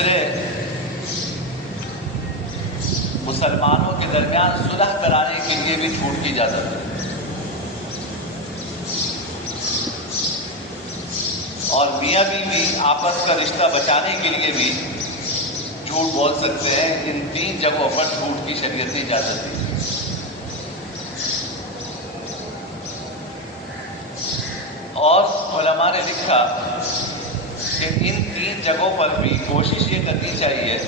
دوسرے مسلمانوں کے درمیان صلح کرانے کے لیے بھی جھوٹ کی اجازت ہے، اور میاں بیوی آپس کا رشتہ بچانے کے لیے بھی جھوٹ بول سکتے ہیں۔ ان 3 جگہوں پر جھوٹ کی شریعت نے اجازت دی۔ اور علماء نے لکھا کہ ان 3 جگہوں پر بھی کوشش یہ کرنی چاہیے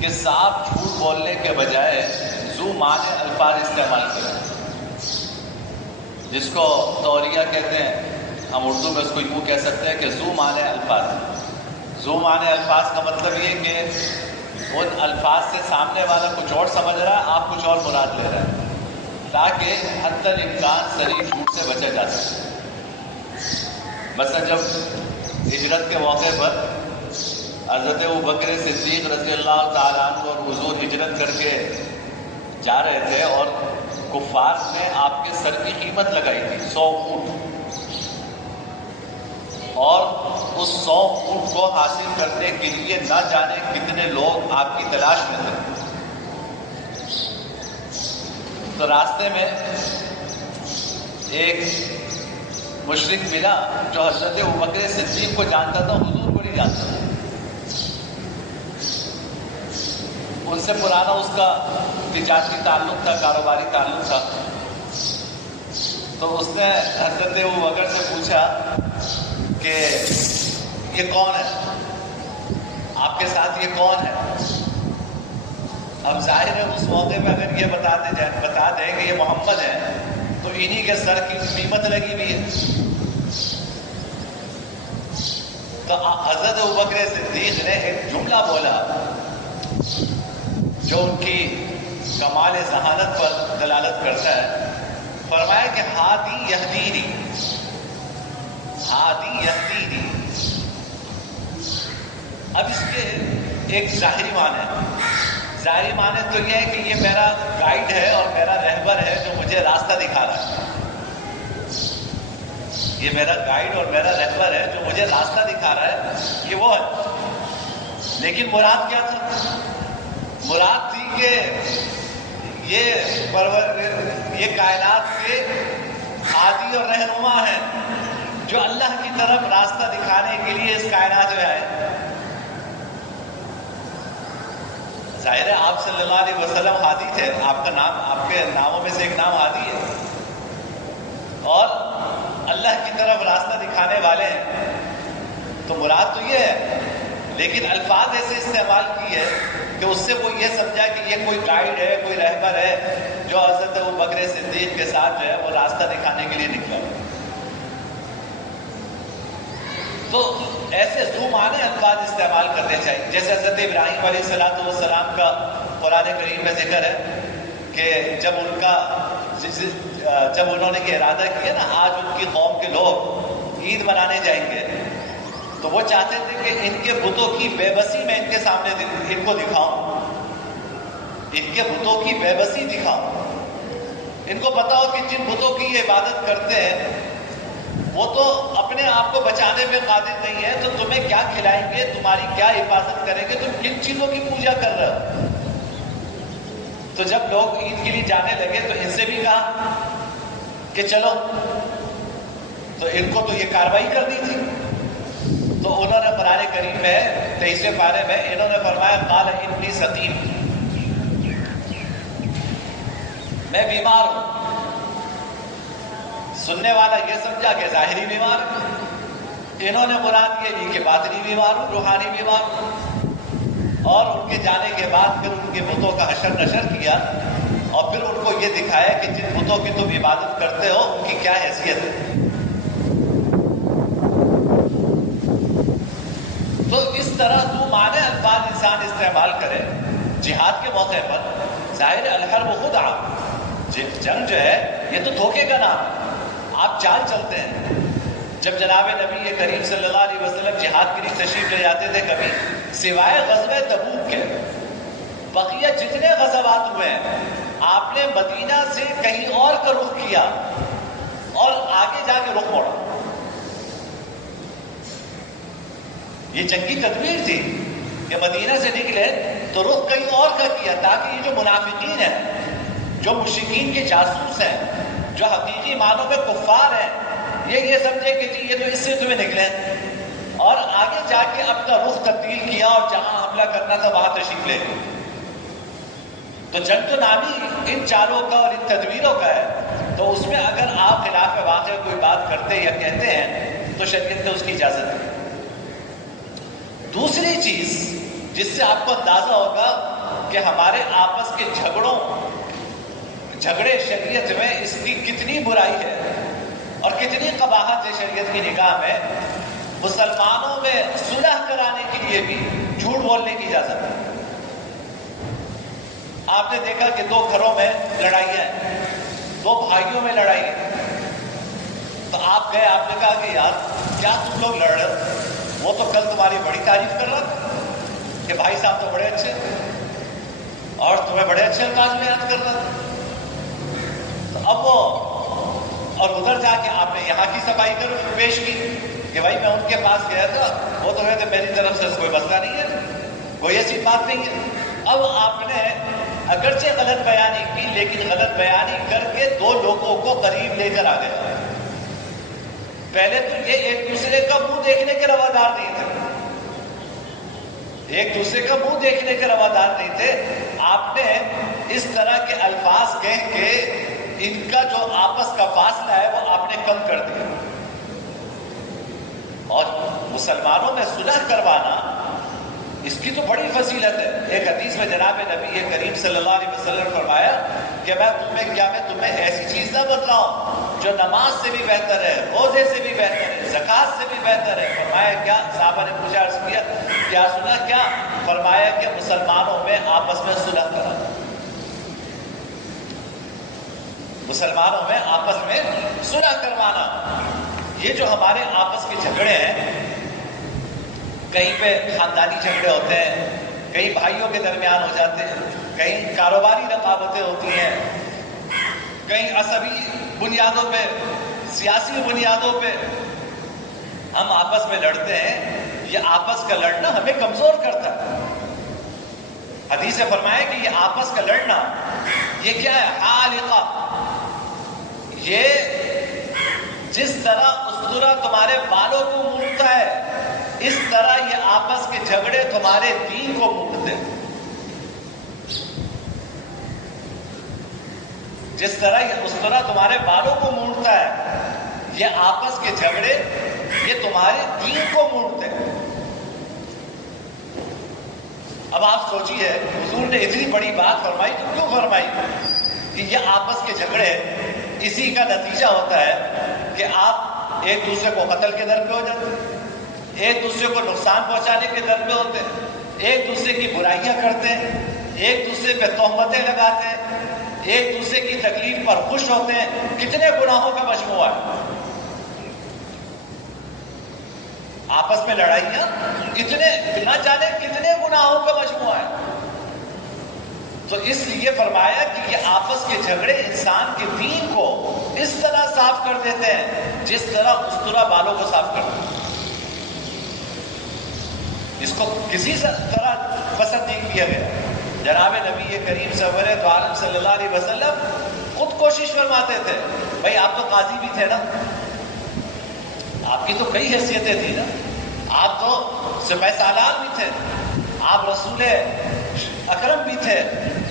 کہ صاف جھوٹ بولنے کے بجائے ذو معنی الفاظ استعمال کریں، جس کو توریہ کہتے ہیں، ہم اردو میں اس کو یوں کہہ سکتے ہیں کہ ذو معنی الفاظ۔ ذو معنی الفاظ کا مطلب یہ کہ ان الفاظ سے سامنے والا کچھ اور سمجھ رہا ہے، آپ کچھ اور مراد لے رہے ہیں، تاکہ حتی الامکان صریح جھوٹ سے بچا جا سکے۔ مثلا جب ہجرت کے موقع پر حضرت ابوبکر صدیق رضی اللہ تعالیٰ عنہ اور حضور ہجرت کر کے جا رہے تھے، اور کفار نے آپ کے سر کی قیمت لگائی تھی 100 اونٹ، اور اس 100 اونٹ کو حاصل کرنے کے لیے نہ جانے کتنے لوگ آپ کی تلاش میں تھے۔ تو راستے میں ایک مشرک ملا جو حضرت ابوبکر صدیق کو جانتا تھا، حضور کو نہیں جانتا تھا۔ ان سے پرانا اس کا تجارتی تعلق تھا، کاروباری تعلق تھا۔ تو اس نے حضرت ابوبکر سے پوچھا کہ یہ کون ہے، آپ کے ساتھ یہ کون ہے؟ اب ظاہر ہے اس موقع پہ اگر یہ بتا دیں کہ یہ محمد ہے تو انہی کے سر کی قیمت لگی ہوئی ہے۔ تو حضرت ابوبکر صدیق نے ایک جملہ بولا جو ان کی کمال ذہانت پر دلالت کرتا ہے۔ فرمایا کہ ہادی یہدینی، ہادی یہدینی۔ اب اس کے ایک ظاہری معنی ہے، ظاہری معنی تو یہ ہے کہ یہ میرا گائیڈ ہے اور میرا رہبر ہے جو مجھے راستہ دکھا رہا ہے۔ یہ میرا گائیڈ اور میرا رہبر ہے جو مجھے راستہ دکھا رہا ہے، یہ وہ ہے۔ لیکن مراد کیا تھا؟ مراد تھی کہ یہ کائنات کے ہادی اور رہنما ہیں جو اللہ کی طرف راستہ دکھانے کے لیے اس کائنات میں آئے۔ ظاہر ہے آپ صلی اللہ علیہ وسلم ہادی تھے، آپ کا نام، آپ کے ناموں میں سے ایک نام ہادی ہے، اور اللہ کی طرف راستہ دکھانے والے ہیں۔ تو مراد تو یہ ہے، لیکن الفاظ ایسے استعمال کی ہے کہ اس سے وہ یہ سمجھا کہ یہ کوئی گائیڈ ہے، کوئی رہبر ہے جو حضرت ابوبکر صدیق کے ساتھ جو ہے وہ راستہ دکھانے کے لیے نکلا۔ تو ایسے ذو معنی الفاظ استعمال کرنے چاہیے، جیسے حضرت ابراہیم علیہ السلام کا قرآن کریم میں ذکر ہے کہ جب انہوں نے یہ ارادہ کیا نا، آج ان کی قوم کے لوگ عید منانے جائیں گے، تو وہ چاہتے تھے کہ ان کے بتوں کی بے بسی میں ان کے سامنے ان کو دکھاؤں، ان کے بتوں کی بے بسی دکھاؤں، ان کو پتا ہو کہ جن بتوں کی یہ عبادت کرتے ہیں وہ تو اپنے آپ کو بچانے میں قادر نہیں ہے، تو تمہیں کیا کھلائیں گے، تمہاری کیا حفاظت کریں گے، تم کن چیزوں کی پوجا کر رہے ہو۔ تو جب لوگ عید کے لیے جانے لگے تو ان سے بھی کہا کہ چلو، تو ان کو تو یہ کارروائی کرنی تھی۔ تو انہوں نے قرآن کریم میں 23ویں پارے میں انہوں نے فرمایا قال انی سقیم، میں بیمار ہوں۔ سننے والا یہ سمجھا کہ ظاہری بیمار، انہوں نے مراد یہ لی کہ باطنی بیمار ہوں، روحانی بیمار ہوں۔ اور ان کے جانے کے بعد پھر ان کے بتوں کا حشر نشر کیا، اور پھر ان کو یہ دکھایا کہ جن بتوں کی تم عبادت کرتے ہو ان کی کیا حیثیت ہے۔ تو اس طرح ذو معنی الفاظ انسان استعمال کرے جہاد کے موقع پر۔ ظاہر الحرب خدعہ، جنگ جو ہے یہ تو دھوکے کا نام ہے، آپ چال چلتے ہیں۔ جب جناب نبی کریم صلی اللہ علیہ وسلم جہاد کے لیے تشریف لے جاتے تھے، کبھی سوائے غزوہ تبوک کے بقیہ جتنے غزوات ہوئے ہیں آپ نے مدینہ سے کہیں اور کا رخ کیا اور آگے جا کے رخ موڑا۔ یہ جنگی تدبیر تھی۔ کہ مدینہ سے نکلے تو رخ کہیں اور کا کیا، تاکہ یہ جو منافقین ہیں، جو مشرکین کے جاسوس ہیں، جو حقیقی معنوں میں کفار ہیں، یہ سمجھے کہ جی یہ تو اس سے تمہیں نکلے، اور آگے جا کے اپنا رخ تبدیل کیا اور جہاں حملہ کرنا تھا وہاں تشریف لے گئے۔ تو جنگ تو نامی ان چالوں کا اور ان تدبیروں کا ہے، تو اس میں اگر آپ خلاف واقع کوئی بات کرتے یا کہتے ہیں تو شریعت نے اس کی اجازت ہے۔ دوسری چیز جس سے آپ کو اندازہ ہوگا کہ ہمارے آپس کے جھگڑے شریعت میں اس کی کتنی برائی ہے اور کتنی قباحت ہے شریعت کی نگاہ میں، مسلمانوں میں صلح کرانے کے لیے بھی جھوٹ بولنے کی اجازت ہے۔ آپ نے دیکھا کہ دو گھروں میں لڑائیاں ہیں، دو بھائیوں میں لڑائی ہے، تو آپ گئے، آپ نے کہا کہ یار کیا تم لوگ لڑ رہے ہو؟ وہ تو کل تمہاری بڑی تعریف کر رہا تھا کہ بھائی صاحب تو بڑے اچھے اور تمہیں بڑے اچھے انداز میں یاد کر رہا تھا۔ تو اب وہ اور ادھر جا کے آپ نے یہاں کی صفائی کر پیش کی کہ بھائی میں ان کے پاس گیا تھا، وہ تو کہتے میری طرف سے کوئی مسئلہ نہیں ہے، کوئی ایسی بات نہیں ہے۔ اب آپ نے اگرچہ غلط بیانی کی، لیکن غلط بیانی کر کے دو لوگوں کو قریب لے کر آ گیا۔ پہلے تو یہ ایک دوسرے کا منہ دیکھنے کے روادار نہیں تھے، ایک دوسرے کا منہ دیکھنے کے روادار نہیں تھے۔ آپ نے اس طرح کے الفاظ کہہ کے ان کا جو آپس کا فاصلہ ہے وہ آپ نے کم کر دیا۔ اور مسلمانوں میں صلح کروانا اس کی تو بڑی فضیلت ہے۔ ایک حدیث میں جناب نبی کریم صلی اللہ علیہ وسلم نے فرمایا کہ میں تمہیں ایسی چیز نہ بتلاؤں جو نماز سے بھی بہتر ہے، روزے سے بھی بہتر ہے، زکوٰۃ سے بھی بہتر ہے۔ فرمایا کیا؟ صحابہ نے پوچھا، عرض کیا کیا سنا کیا؟ فرمایا کہ مسلمانوں میں آپس میں صلح کرانا، مسلمانوں میں آپس میں صلح کروانا۔ یہ جو ہمارے آپس کے جھگڑے ہیں، کہیں پہ خاندانی جھگڑے ہوتے ہیں، کہیں بھائیوں کے درمیان ہو جاتے ہیں، کہیں کاروباری رقابتیں ہوتی ہیں، کہیں عصبی بنیادوں پہ، سیاسی بنیادوں پہ ہم آپس میں لڑتے ہیں۔ یہ آپس کا لڑنا ہمیں کمزور کرتا ہے۔ حدیث نے فرمایا کہ یہ آپس کا لڑنا یہ کیا ہے؟ حالقہ، یہ جس طرح اسطورہ تمہارے بالوں کو موڑتا ہے، اس طرح یہ آپس کے جھگڑے تمہارے دین کو موڑتے ہیں۔ جس طرح یہ اسطورہ تمہارے بالوں کو موڑتا ہے، یہ آپس کے جھگڑے یہ تمہارے دین کو موڑتے ہیں۔ اب آپ سوچیے، حضور نے اتنی بڑی بات فرمائی تو کیوں فرمائی؟ کہ یہ آپس کے جھگڑے اسی کا نتیجہ ہوتا ہے کہ آپ ایک دوسرے کو قتل کے در پہ ہو جاتے ہیں، ایک دوسرے کو نقصان پہنچانے کے در پہ ہوتے ہیں، ایک دوسرے کی برائیاں کرتے ہیں، ایک دوسرے پہ تہمتیں لگاتے ہیں، ایک دوسرے کی تکلیف پر خوش ہوتے ہیں۔ کتنے گناہوں کا مجموعہ ہے آپس میں لڑائیاں، اتنے نہ جانے کتنے گناہوں کا مجموعہ ہے۔ تو اس لیے فرمایا کہ یہ آپس کے جھگڑے انسان کے دین کو اس طرح صاف کر دیتے ہیں جس طرح اسطورہ بالوں کو صاف کرتے ہیں۔ اس کو کسی طرح پسند نہیں کیا گیا۔ جناب نبی کریم صلی اللہ علیہ وسلم خود کوشش فرماتے تھے، بھائی آپ تو قاضی بھی تھے نا، آپ کی تو کئی حیثیتیں تھیں نا، آپ تو سپہ سالار بھی تھے، آپ رسول اکرم بھی تھے،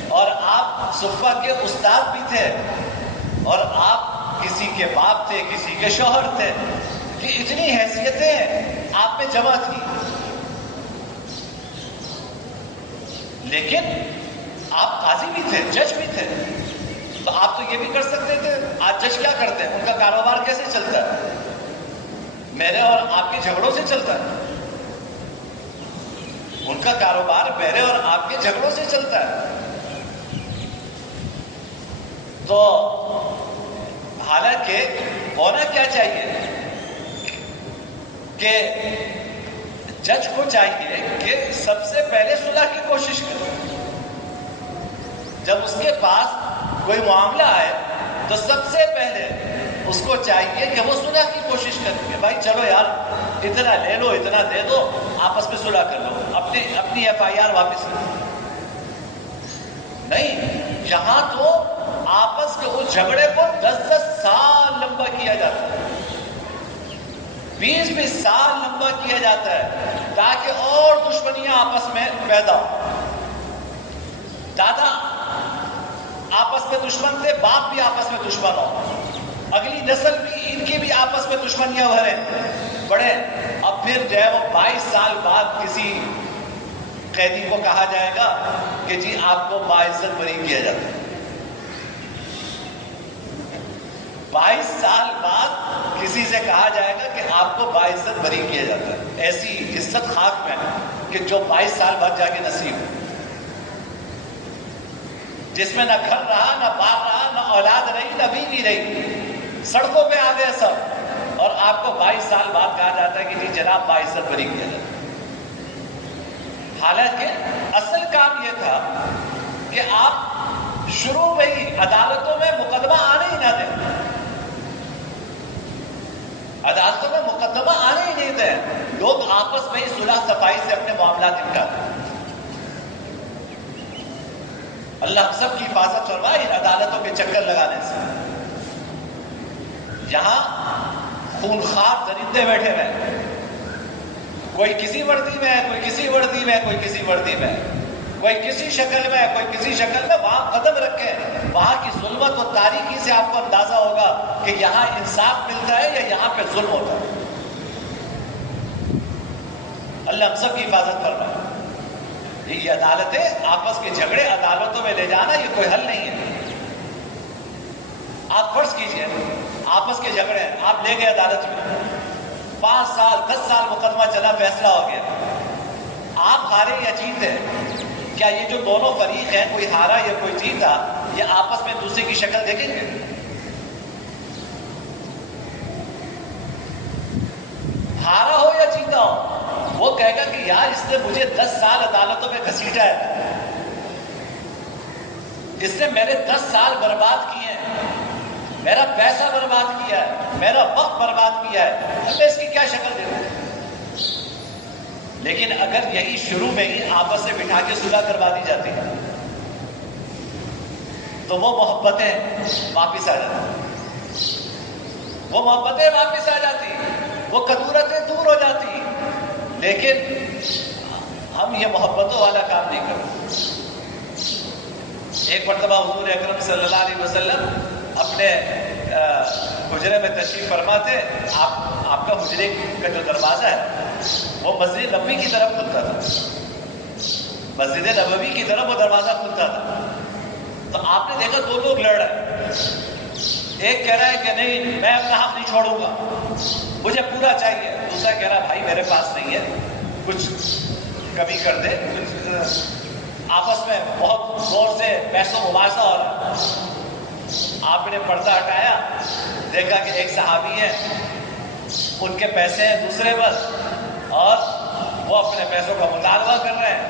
اور آپ صفہ کے استاد بھی تھے، اور آپ کسی کے باپ تھے، کسی کے شوہر تھے، کہ اتنی حیثیتیں آپ میں جمع تھی، لیکن آپ قاضی بھی تھے، جج بھی تھے، تو آپ تو یہ بھی کر سکتے تھے۔ آج جج کیا کرتے ہیں؟ ان کا کاروبار کیسے چلتا ہے؟ میرے اور آپ کے جھگڑوں سے چلتا ہے۔ ان کا کاروبار میرے اور آپ کے جھگڑوں سے چلتا ہے۔ تو حالانکہ ہونا کیا چاہیے کہ جج کو چاہیے کہ سب سے پہلے صلح کی کوشش کرے۔ جب اس کے پاس کوئی معاملہ آئے تو سب سے پہلے اس کو چاہیے کہ وہ صلح کی کوشش کرے کہ بھائی چلو یار اتنا لے لو، اتنا دے دو، آپس میں صلح کر لو۔ اپنی FIR واپس نہیں، یہاں تو آپس کے اس جھگڑے کو 10 سال لمبا کیا جاتا ہے، 20 سال لمبا کیا جاتا ہے، تاکہ اور دشمنیاں آپس میں پیدا ہو۔ دادا آپس میں دشمن تھے، باپ بھی آپس میں دشمن ہو، اگلی نسل بھی ان کی بھی آپس میں دشمنیاں بڑھے۔ اب پھر جو ہے وہ 22 سال بعد کسی قیدی کو کہا جائے گا کہ جی آپ کو باعزت بری کیا جاتا ہے۔ 22 سال بعد کسی سے کہا جائے گا کہ آپ کو باعزت بری کیا جاتا ہے۔ ایسی عزت خاک میں کہ جو 22 سال بعد جا کے نصیب ہو، جس میں نہ گھر رہا، نہ بار رہا، نہ اولاد رہی، نہ بیوی رہی، سڑکوں پہ آ گئے سب، اور آپ کو 22 سال بعد کہا جاتا ہے کہ جی جناب باعزت بری کیا جاتا ہے۔ حالانکہ اصل کام یہ تھا کہ آپ شروع میں ہی عدالتوں میں مقدمہ آنے ہی نہ دیں، عدالتوں میں مقدمہ آنے ہی نہیں دیں، لوگ آپس میں ہی صلح صفائی سے اپنے معاملات نپٹاتے۔ اللہ ہم سب کی حفاظت فرمائے ان عدالتوں کے چکر لگانے سے۔ یہاں خونخوار درندے بیٹھے ہوئے، کوئی کسی وردی میں ہے، کوئی کسی وردی میں ہے، کوئی کسی وردی میں ہے، کوئی کسی شکل میں ہے، کوئی کسی شکل میں۔ وہاں قدم رکھیں، وہاں کی ظلمت اور تاریکی سے آپ کو اندازہ ہوگا کہ یہاں انصاف ملتا ہے یا یہاں پہ ظلم ہوتا ہے۔ اللہ ہم سب کی حفاظت فرمائے۔ یہ عدالتیں، آپس کے جھگڑے عدالتوں میں لے جانا یہ کوئی حل نہیں ہے۔ آپ فرض کیجئے آپس کے جھگڑے ہیں، آپ لے گئے عدالت میں، 5 سال 10 سال مقدمہ چلا، فیصلہ ہو گیا، آپ ہارے یا جیتے، کیا یہ جو دونوں فریق ہیں، کوئی ہارا یا کوئی جیتا، یہ آپس میں دوسرے کی شکل دیکھیں گے؟ ہارا ہو یا جیتا ہو، وہ کہے گا کہ یار اس نے مجھے 10 سال عدالتوں میں گھسیٹا ہے، اس نے میرے 10 سال برباد کیے ہیں، میرا پیسہ برباد کیا ہے، میرا وقت برباد کیا ہے، اب میں اس کی کیا شکل دے دوں؟ لیکن اگر یہی شروع میں ہی آپس سے بٹھا کے صلح کروا دی جاتی ہے تو وہ محبتیں واپس آ جاتی، وہ محبتیں واپس آ جاتی، وہ کدورتیں دور ہو جاتی۔ لیکن ہم یہ محبتوں والا کام نہیں کرتے۔ ایک مرتبہ حضور اکرم صلی اللہ علیہ وسلم اپنے حجرے میں تشریف فرما تھے، آپ کا حجرے کا جو دروازہ ہے وہ مسجد نبوی کی طرف کھلتا تھا، مسجد نبوی کی طرف وہ دروازہ کھلتا تھا۔ تو آپ نے دیکھا 2 لوگ لڑ رہے، ایک کہہ رہا ہے کہ نہیں میں اپنا حق نہیں چھوڑوں گا، مجھے پورا چاہیے، دوسرا کہہ رہا بھائی میرے پاس نہیں ہے، کچھ کمی کر دے، کچھ آپس میں بہت زور سے پیسوں مباحثہ ہو رہا۔ آپ نے پردہ ہٹایا، دیکھا کہ ایک صحابی ہے، ان کے پیسے ہیں دوسرے بس، اور وہ اپنے پیسوں کا مطالبہ کر رہے ہیں،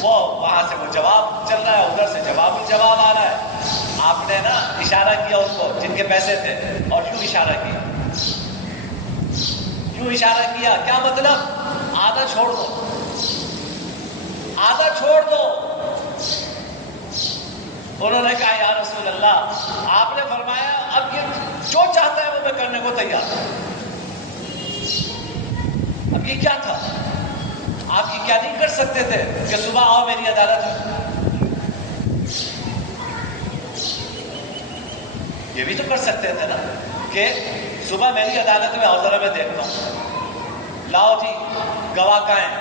وہ وہاں سے وہ جواب چل رہا ہے، ادھر سے جواب آ رہا ہے۔ آپ نے نا اشارہ کیا اس کو جن کے پیسے تھے، اور یوں اشارہ کیا، یوں اشارہ کیا، کیا مطلب؟ آدھا چھوڑ دو، آدھا چھوڑ دو۔ انہوں نے کہا یا رسول اللہ، آپ نے فرمایا اب یہ جو چاہتا ہے وہ میں کرنے کو تیار ہوں۔ اب یہ کیا تھا؟ آپ یہ کیا نہیں کر سکتے تھے کہ صبح آؤ میری عدالت میں؟ یہ بھی تو کر سکتے تھے نا کہ صبح میری عدالت میں آؤ، ذرا میں دیکھتا ہوں، لاؤ جی گواہ کہاں ہیں؟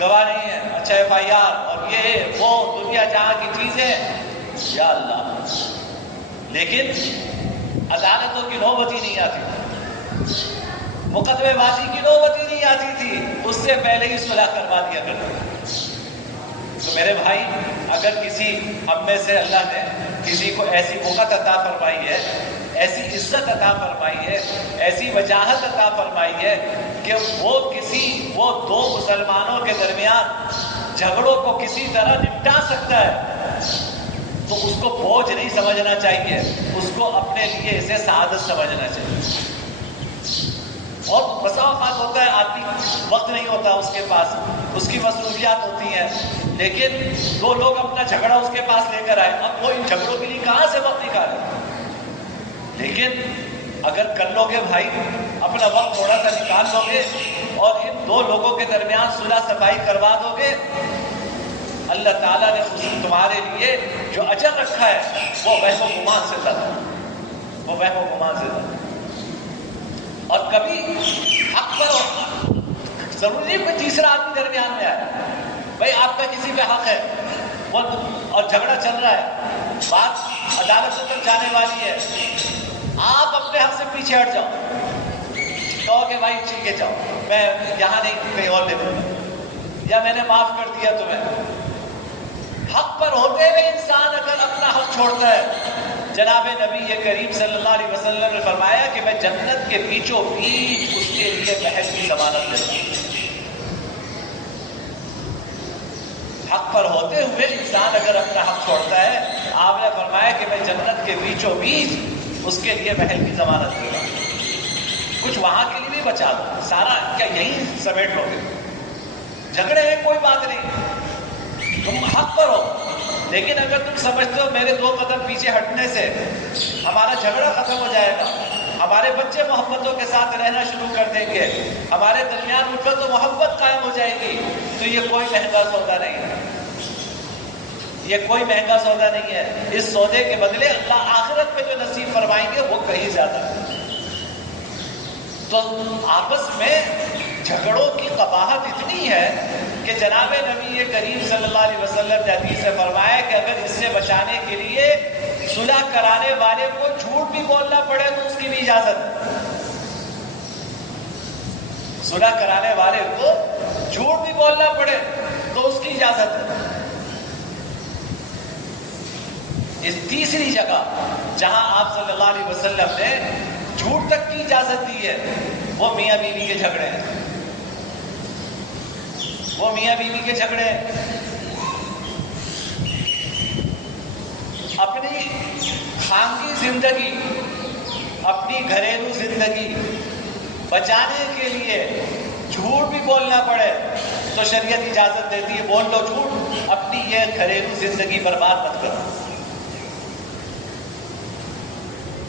گواہ نہیں ہے، اچھا FIR اور یہ وہ دنیا جہاں کی چیزیں، یا اللہ۔ لیکن عدالتوں کی نوبت ہی نہیں آتی، مقدمے بازی کی نوبت ہی نہیں آتی تھی، اس سے پہلے ہی صلح کروا دیا کرتے۔ تو میرے بھائی، اگر کسی ہم میں سے اللہ نے کسی کو ایسی وقت عطا فرمائی ہے، ایسی عزت عطا فرمائی ہے، ایسی وجاہت عطا فرمائی ہے کہ وہ 2 مسلمانوں کے درمیان جھگڑوں کو کسی طرح نپٹا سکتا ہے، تو اس کو بوجھ نہیں سمجھنا چاہیے، اس کو اپنے لیے اسے سعادت سمجھنا چاہیے۔ اور بسا اوقات ہوتا ہے آدمی وقت نہیں ہوتا اس کے پاس، اس کی مصروفیات ہوتی ہیں، لیکن دو لوگ اپنا جھگڑا اس کے پاس لے کر آئے، اب وہ ان جھگڑوں کے لیے کہاں سے وقت نکالے؟ لیکن اگر کر لو گے بھائی، اپنا وقت تھوڑا سا نکال لو گے اور ان دو لوگوں کے درمیان صلح صفائی کروا دو گے، اللہ تعالیٰ نے تمہارے لیے جو اجر رکھا ہے وہ وہم و گمان سے زیادہ، وہ وہم و گمان سے زیادہ۔ اور کبھی حق پر ضروری کوئی تیسرا آدمی درمیان میں آئے، بھائی آپ کا کسی پہ حق ہے اور جھگڑا چل رہا ہے، بات عدالتوں تک جانے والی ہے، آپ اپنے حق سے پیچھے ہٹ جاؤ، کہو کہ بھائی ٹھیک ہے جاؤ، میں یہاں نہیں کہیں اور لے لوں گا، یا میں نے معاف کر دیا تمہیں۔ حق پر ہوتے ہوئے انسان اگر اپنا حق چھوڑتا ہے، جناب نبی کریم صلی اللہ علیہ وسلم نے فرمایا کہ میں جنت کے بیچوں بیچ اس کے لیے محل کی ضمانت دیتا ہوں۔ حق پر ہوتے ہوئے انسان اگر اپنا حق چھوڑتا ہے، آپ نے فرمایا کہ میں جنت کے بیچوں بیچ اس کے لیے محل کی ضمانت دیتا ہوں۔ کچھ وہاں کے لیے بھی بچا دو، سارا کیا یہی سمیٹ لو گے؟ جھگڑے ہیں کوئی بات نہیں، تم حق پر ہو، لیکن اگر تم سمجھتے ہو میرے دو قدم پیچھے ہٹنے سے ہمارا جھگڑا ختم ہو جائے گا، ہمارے بچے محبتوں کے ساتھ رہنا شروع کر دیں گے، ہمارے درمیان الفت و محبت قائم ہو جائے گی، تو یہ کوئی مہنگا سودا نہیں ہے، یہ کوئی مہنگا سودا نہیں ہے۔ اس سودے کے بدلے اللہ آخرت میں جو نصیب فرمائیں گے وہ کہیں زیادہ ہے۔ تو آپس میں جھگڑوں کی قباحت اتنی ہے کہ جناب نبی کریم صلی اللہ علیہ وسلم نے حدیث سے فرمایا کہ اگر اس سے بچانے کے لیے صلح کرانے والے کو جھوٹ بھی بولنا پڑے تو اس کی بھی اجازت ہے، صلح کرانے والے کو جھوٹ بھی بولنا پڑے تو اس کی اجازت ہے۔ اس تیسری جگہ جہاں آپ صلی اللہ علیہ وسلم نے جھوٹ تک کی اجازت دی ہے وہ میاں بیوی کے جھگڑے ہیں، وہ میاں بیوی کے جھگڑے ہیں۔ اپنی خانگی زندگی، اپنی گھریلو زندگی بچانے کے لیے جھوٹ بھی بولنا پڑے تو شریعت اجازت دیتی ہے، بول لو جھوٹ، اپنی یہ گھریلو زندگی برباد مت کرو،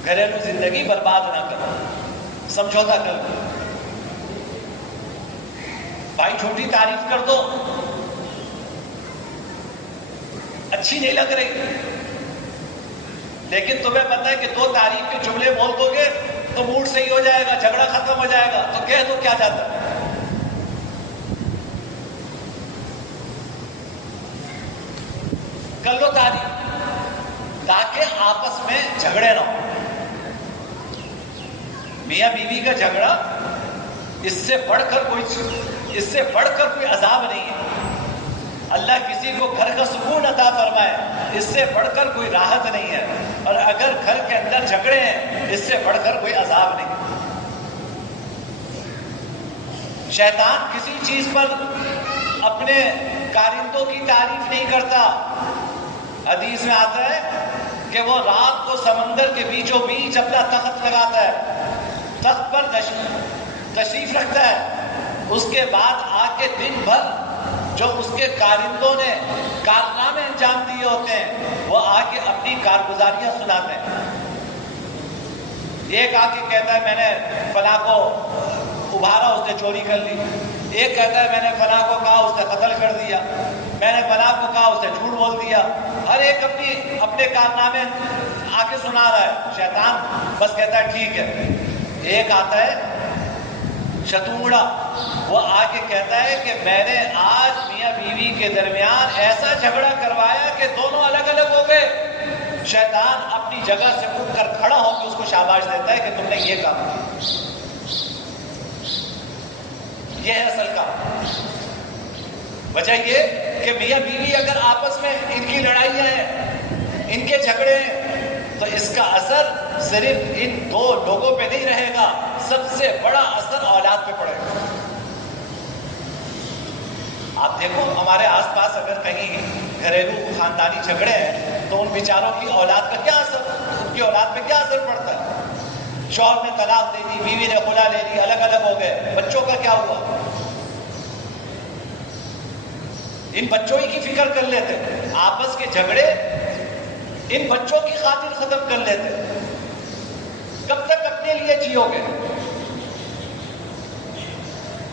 گھریلو زندگی برباد نہ کرو، سمجھوتا کر لو۔ بھائی چھوٹی تعریف کر دو، اچھی نہیں لگ رہی، لیکن تمہیں پتہ ہے کہ دو تعریف کے جملے بول دو گے تو موڈ صحیح ہو جائے گا، جھگڑا ختم ہو جائے گا، تو کہہ دو، کیا جاتا ہے۔ کر لو تعریف تاکہ آپس میں جھگڑے نہ ہو۔ میاں بیوی کا جھگڑا اس سے بڑھ کر کوئی عذاب نہیں ہے۔ اللہ کسی کو گھر کا سکون عطا فرمائے، اس سے بڑھ کر کوئی راحت نہیں ہے، اور اگر گھر کے اندر جھگڑے ہیں اس سے بڑھ کر کوئی عذاب نہیں۔ شیطان کسی چیز پر اپنے کارندوں کی تعریف نہیں کرتا۔ حدیث میں آتا ہے کہ وہ رات کو سمندر کے بیچوں بیچ اپنا تخت لگاتا ہے، تخت پر تشریف رکھتا ہے، اس کے بعد آ کے دن بھر جو اس کے کارندوں نے کارنامے انجام دیے ہوتے ہیں وہ آ کے اپنی کارگزاریاں سناتے ہیں۔ ایک آ کے کہتا ہے میں نے فلاں کو ابھارا، اس نے چوری کر لی، ایک کہتا ہے میں نے فلاں کو کہا، اس نے قتل کر دیا، میں نے فلاں کو کہا، اس نے جھوٹ بول دیا، ہر ایک اپنے کارنامے آ کے سنا رہا ہے۔ شیطان بس کہتا ہے ٹھیک ہے۔ ایک آتا ہے شتونگڑا، وہ آ کے کہتا ہے کہ میں نے آج میاں بیوی کے درمیان ایسا جھگڑا کروایا کہ دونوں الگ الگ ہو گئے۔ شیطان اپنی جگہ سے اٹھ کر کھڑا ہو کے اس کو شاباش دیتا ہے کہ تم نے یہ کام کیا، یہ ہے اصل کام۔ وجہ یہ کہ میاں بیوی اگر آپس میں ان کی لڑائیاں ہیں، ان کے جھگڑے ہیں، تو اس کا اثر صرف ان دو لوگوں پہ نہیں رہے گا، سب سے بڑا اثر اولاد پہ پڑے گا۔ آپ دیکھو ہمارے آس پاس اگر کہیں گھریلو خاندانی جھگڑے ہیں تو ان بیچاروں کی اولاد کا کیا اثر، ان کی اولاد پہ کیا اثر پڑتا ہے۔ شوہر نے طلاق دے دی، بیوی نے خلا لے لی، الگ الگ ہو گئے، بچوں کا کیا ہوا؟ ان بچوں ہی کی فکر کر لیتے، آپس کے جھگڑے ان بچوں کی خاطر ختم کر لیتے۔ کب تک اپنے لیے جیو گے؟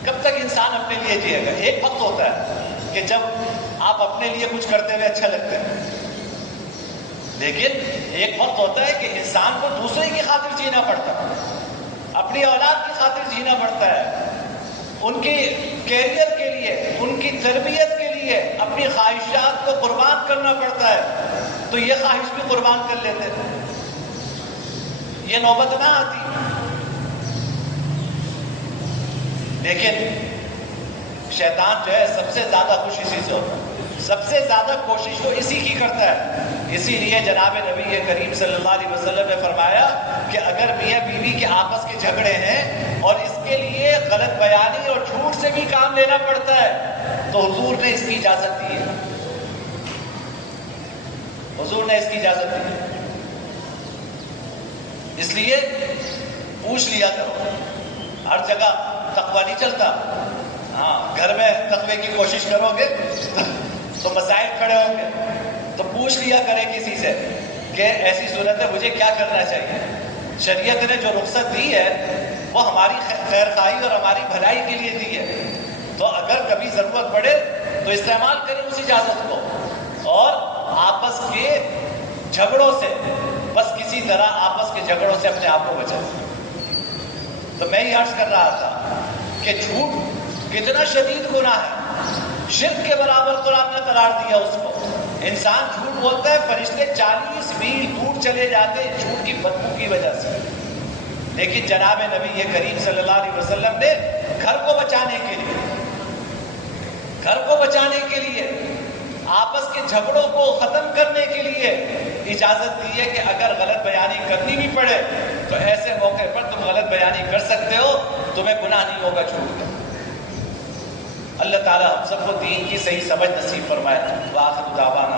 کب تک انسان اپنے لیے جیے گا؟ ایک وقت ہوتا ہے کہ جب آپ اپنے لیے کچھ کرتے ہوئے اچھا لگتے ہیں، لیکن ایک وقت ہوتا ہے کہ انسان کو دوسرے کی خاطر جینا پڑتا ہے، اپنی اولاد کی خاطر جینا پڑتا ہے، ان کی کیریئر کے لیے، ان کی تربیت کے لیے اپنی خواہشات کو قربان کرنا پڑتا ہے، تو یہ خواہش بھی قربان کر لیتے، یہ نوبت نہ آتی۔ لیکن شیطان جو ہے سب سے زیادہ خوش اسی سے ہوتا ہے، سب سے زیادہ کوشش تو اسی کی کرتا ہے۔ اسی لیے جناب نبی کریم صلی اللہ علیہ وسلم نے فرمایا کہ اگر میاں بیوی کے آپس کے جھگڑے ہیں اور اس کے لیے غلط بیانی اور جھوٹ سے بھی کام لینا پڑتا ہے تو حضور نے اس کی اجازت دی ہے، حضور نے اس کی اجازت دی ہے۔ اس لیے پوچھ لیا کرو، ہر جگہ تقویٰ نہیں چلتا۔ ہاں، گھر میں تقوی کی کوشش کرو گے تو مسائل کھڑے ہوں گے، تو پوچھ لیا کرے کسی سے کہ ایسی صورت ہے مجھے کیا کرنا چاہیے۔ شریعت نے جو رخصت دی ہے وہ ہماری خیر خواہی اور ہماری بھلائی کے لیے دی ہے، تو اگر کبھی ضرورت پڑے تو استعمال کریں اس اجازت کو، اور آپس کے جھگڑوں سے بس کسی طرح آپس کے جھگڑوں سے اپنے آپ کو بچائیں۔ تو میں یہ عرض کر رہا تھا کہ جھوٹ کتنا شدید گناہ ہے، شرک کے برابر قرآن نے قرار دیا اس کو۔ انسان جھوٹ بولتا ہے، فرشتے 40 میل دور چلے جاتے ہیں جھوٹ کی بدبو کی وجہ سے، لیکن جناب نبی کریم صلی اللہ علیہ وسلم نے گھر کو بچانے کے لیے آپس کے جھگڑوں کو ختم کرنے کے لیے اجازت دی ہے کہ اگر غلط بیانی کرنی بھی پڑے تو ایسے موقع پر تم غلط بیانی کر سکتے ہو، تمہیں گناہ نہیں ہوگا جھوٹ کا۔ اللہ تعالی ہم سب کو دین کی صحیح سمجھ نصیب فرمائے۔ وآخر دعوانا